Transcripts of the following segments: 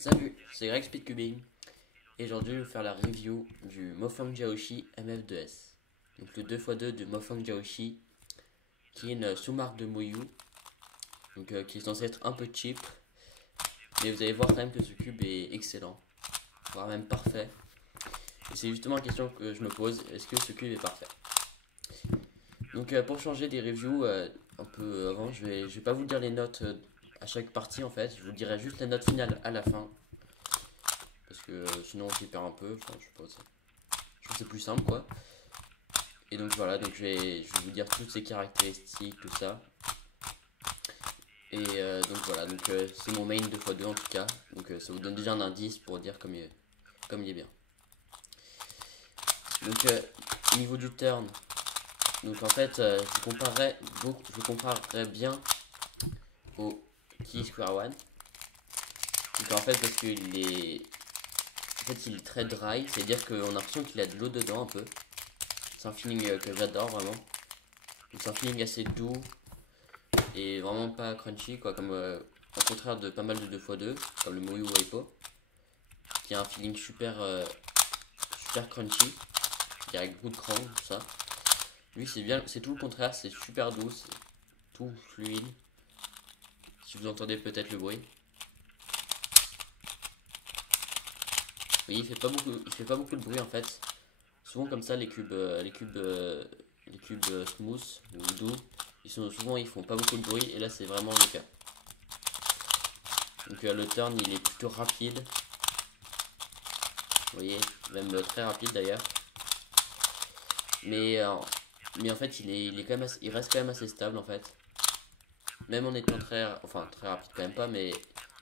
Salut, c'est Greg Speedcubing et aujourd'hui je vais faire la review du Mofang Jiaoshi MF2S. Donc le 2x2 de Mofang Jiaoshi qui est une sous-marque de Moyu, donc qui est censé être un peu cheap, mais vous allez voir quand même que ce cube est excellent, voire même parfait. Et c'est justement la question que je me pose, est-ce que ce cube est parfait? Donc pour changer des reviews un peu avant, je vais pas vous dire les notes à chaque partie en fait, je vous dirai juste la note finale à la fin. Parce que sinon on s'y perd un peu, enfin je pense que c'est plus simple quoi. Et donc voilà, donc je vais vous dire toutes ces caractéristiques, tout ça. Et donc voilà, donc c'est mon main 2x2 en tout cas. Donc ça vous donne déjà un indice pour dire comme il est bien. Donc au niveau du turn, donc en fait je comparerais bien au Key Square One. Donc en fait parce qu'il est. En fait il est très dry, c'est-à-dire qu'on a l'impression qu'il a de l'eau dedans un peu. C'est un feeling que j'adore vraiment. C'est un feeling assez doux et vraiment pas crunchy quoi, comme au contraire de pas mal de 2x2 comme le Moyu Waipo qui a un feeling super crunchy avec beaucoup de cran, tout ça. Lui c'est bien, c'est tout le contraire, c'est super doux, c'est tout fluide. Si vous entendez peut-être le bruit, vous voyez, il fait pas beaucoup de bruit en fait. Souvent comme ça les cubes smooth ou doux, ils font pas beaucoup de bruit et là c'est vraiment le cas. Donc le turn il est plutôt rapide, vous voyez, même très rapide d'ailleurs. Mais, euh, mais en fait il reste quand même assez stable en fait. Même en étant très rapide quand même pas, mais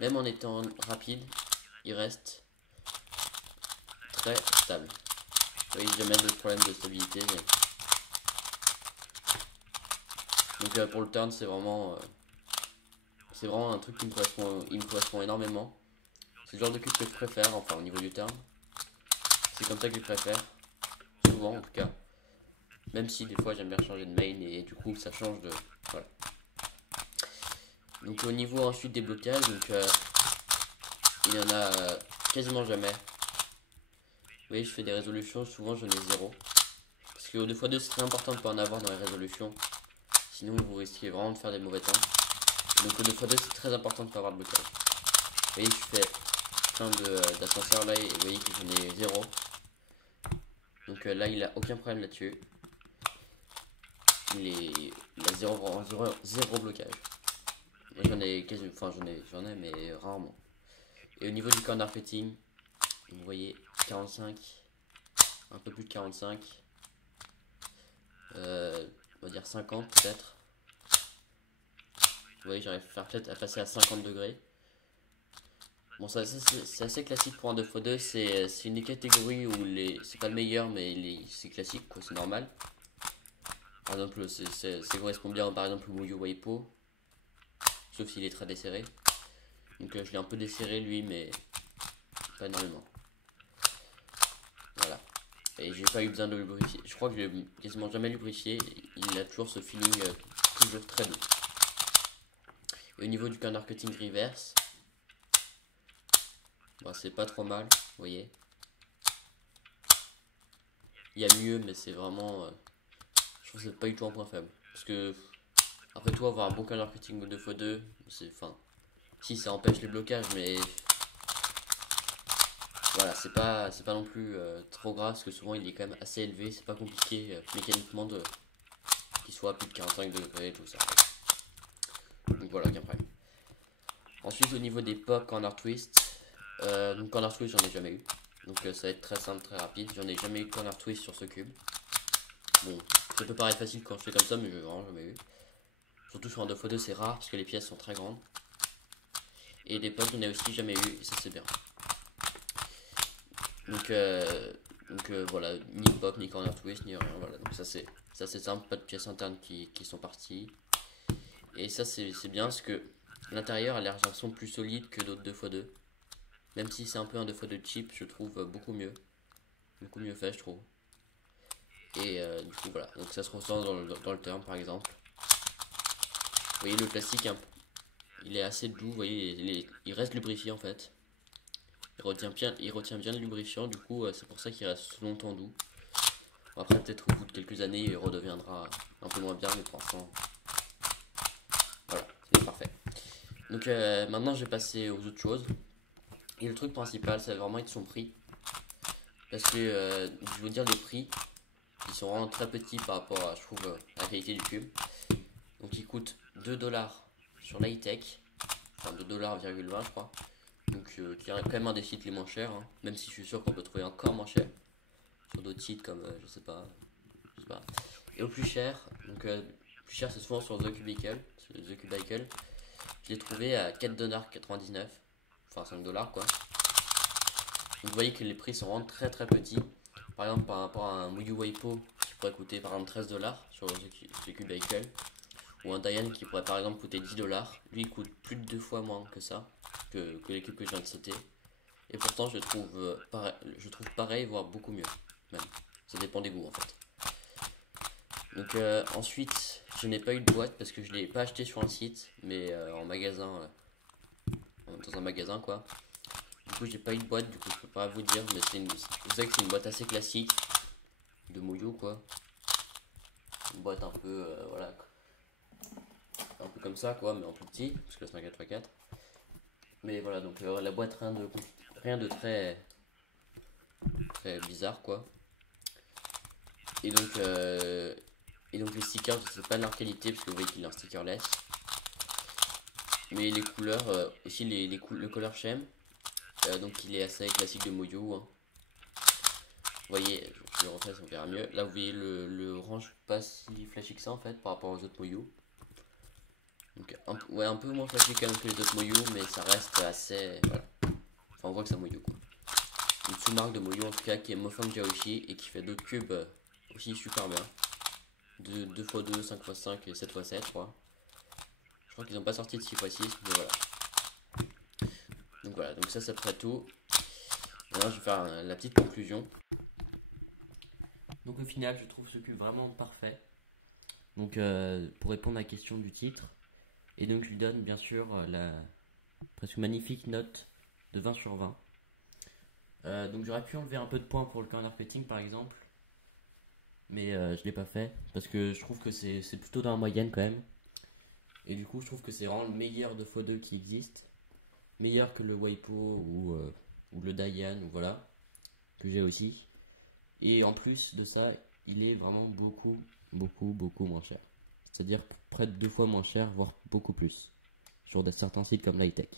même en étant rapide, il reste très stable. Vous voyez, jamais de problème de stabilité. Donc pour le turn c'est vraiment un truc qui me correspond énormément. C'est le genre de cube que je préfère, enfin au niveau du turn. C'est comme ça que je préfère, souvent en tout cas. Même si des fois j'aime bien changer de main et du coup ça change de. Voilà. Donc au niveau ensuite des blocages, donc il y en a quasiment jamais. Vous voyez, je fais des résolutions, souvent j'en ai zéro. Parce que au 2x2 c'est très important de ne pas en avoir dans les résolutions. Sinon vous risquez vraiment de faire des mauvais temps. Donc au 2x2 c'est très important de ne pas avoir de blocage. Vous voyez que je fais plein d'ascenseurs là et vous voyez que j'en ai zéro. Donc là il a aucun problème là-dessus. Il a zéro blocage. J'en ai quasi, enfin j'en ai mais rarement. Et au niveau du corner cutting, vous voyez 45, un peu plus de 45, on va dire 50 peut-être. Vous voyez, j'arrive à passer à 50 degrés. Bon, c'est assez classique pour un 2x2, c'est une des catégories où c'est pas le meilleur, mais c'est classique, quoi, c'est normal. Par exemple, ça correspond bien par exemple au Muyo Waipo, sauf s'il est très desserré. Donc je l'ai un peu desserré lui, mais pas énormément. Voilà. Et j'ai pas eu besoin de lubrifier. Je crois que je l'ai quasiment jamais lubrifié. Il a toujours ce feeling toujours très doux. Et au niveau du corner cutting reverse, bon, c'est pas trop mal, vous voyez. Il y a mieux, mais c'est vraiment. Je trouve que c'est pas du tout un point faible. Parce que, après tout, avoir un bon corner cutting au 2x2, c'est. Enfin. Si ça empêche les blocages, mais. Voilà, c'est pas non plus trop grave, parce que souvent il est quand même assez élevé. C'est pas compliqué mécaniquement qu'il soit à plus de 45 degrés, tout ça. Donc voilà, aucun problème. Ensuite, au niveau des pop corner twist, donc corner twist, j'en ai jamais eu. Donc ça va être très simple, très rapide. J'en ai jamais eu de corner twist sur ce cube. Bon, ça peut paraître facile quand je fais comme ça, mais je n'ai vraiment jamais eu. Surtout sur un 2x2, c'est rare parce que les pièces sont très grandes. Et des pops, j'en ai aussi jamais eu, et ça c'est bien. Donc voilà, ni pop, ni corner twist, ni rien. Voilà, donc ça c'est simple, pas de pièces internes qui sont parties. Et ça c'est bien parce que l'intérieur a l'air d'un son plus solide que d'autres 2x2. Même si c'est un peu un 2x2 cheap, je trouve beaucoup mieux. Beaucoup mieux fait, je trouve. Et du coup, voilà. Donc ça se ressent dans le turn, par exemple. Vous voyez, le plastique, il est assez doux. Vous voyez, il reste lubrifié en fait. il retient bien le lubrifiant, du coup c'est pour ça qu'il reste longtemps doux. Bon, après peut-être au bout de quelques années il redeviendra un peu moins bien, mais pour l'instant voilà, c'est parfait. Donc maintenant je vais passer aux autres choses. Et le truc principal, ça va vraiment être son prix. Parce que je veux dire les prix, ils sont vraiment très petits par rapport à, je trouve, à la qualité du cube. Donc il coûte 2$ sur l'high-tech, enfin 2,20$ je crois. Donc qui est quand même un des sites les moins chers, hein. Même si je suis sûr qu'on peut trouver encore moins cher sur d'autres sites comme je sais pas. Et au plus cher, donc plus cher c'est souvent sur The Cubicle. Je l'ai trouvé à 4,99$, enfin 5$ quoi. Donc vous voyez que les prix sont vraiment très très petits. Par exemple par rapport à un Muyu Waipo qui pourrait coûter par exemple 13$ sur The Cubicle, ou un Dayan qui pourrait par exemple coûter 10$, lui il coûte plus de 2 fois moins que ça, que les cubes que je viens de citer. Et pourtant je trouve pareil, voire beaucoup mieux même. Ça dépend des goûts en fait. Donc ensuite je n'ai pas eu de boîte parce que je ne l'ai pas acheté sur un site, mais en magasin, dans un magasin quoi. Du coup j'ai pas eu de boîte, du coup je peux pas vous dire, mais vous savez que c'est une boîte assez classique de Muyu quoi. Une boîte un peu voilà, un peu comme ça quoi, mais en plus petit parce que c'est un 4x4. Mais voilà, donc la boîte rien de très bizarre quoi. Et donc les stickers, je sais pas leur qualité parce que vous voyez qu'il est en stickerless. Mais les couleurs, aussi le color scheme, donc il est assez classique de Muyu, hein. Vous voyez, je le refais, ça me verra mieux. Là vous voyez le orange pas si flashy que ça en fait par rapport aux autres Muyu. Donc un peu moins flashy quand même que les autres Muyu, mais ça reste assez, voilà. Enfin on voit que c'est un Muyu quoi. Une sous-marque de Muyu en tout cas qui est Mofang Jaoshi et qui fait d'autres cubes aussi super bien. 2x2, 5x5 et 7x7 je crois. Je crois qu'ils n'ont pas sorti de 6x6, mais voilà. Donc voilà, donc ça serait tout. Maintenant je vais faire la petite conclusion. Donc au final je trouve ce cube vraiment parfait. Donc pour répondre à la question du titre. Et donc je lui donne bien sûr la presque magnifique note de 20 sur 20. Donc j'aurais pu enlever un peu de points pour le corner cutting par exemple. Mais je l'ai pas fait parce que je trouve que c'est plutôt dans la moyenne quand même. Et du coup je trouve que c'est vraiment le meilleur de x2 qui existe. Meilleur que le Waipo ou le Dayan ou voilà. Que j'ai aussi. Et en plus de ça, il est vraiment beaucoup moins cher. C'est-à-dire près de 2 fois moins cher, voire beaucoup plus. Sur certains sites comme l'high-tech.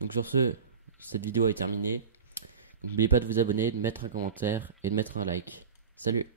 Donc sur ce, cette vidéo est terminée. N'oubliez pas de vous abonner, de mettre un commentaire et de mettre un like. Salut!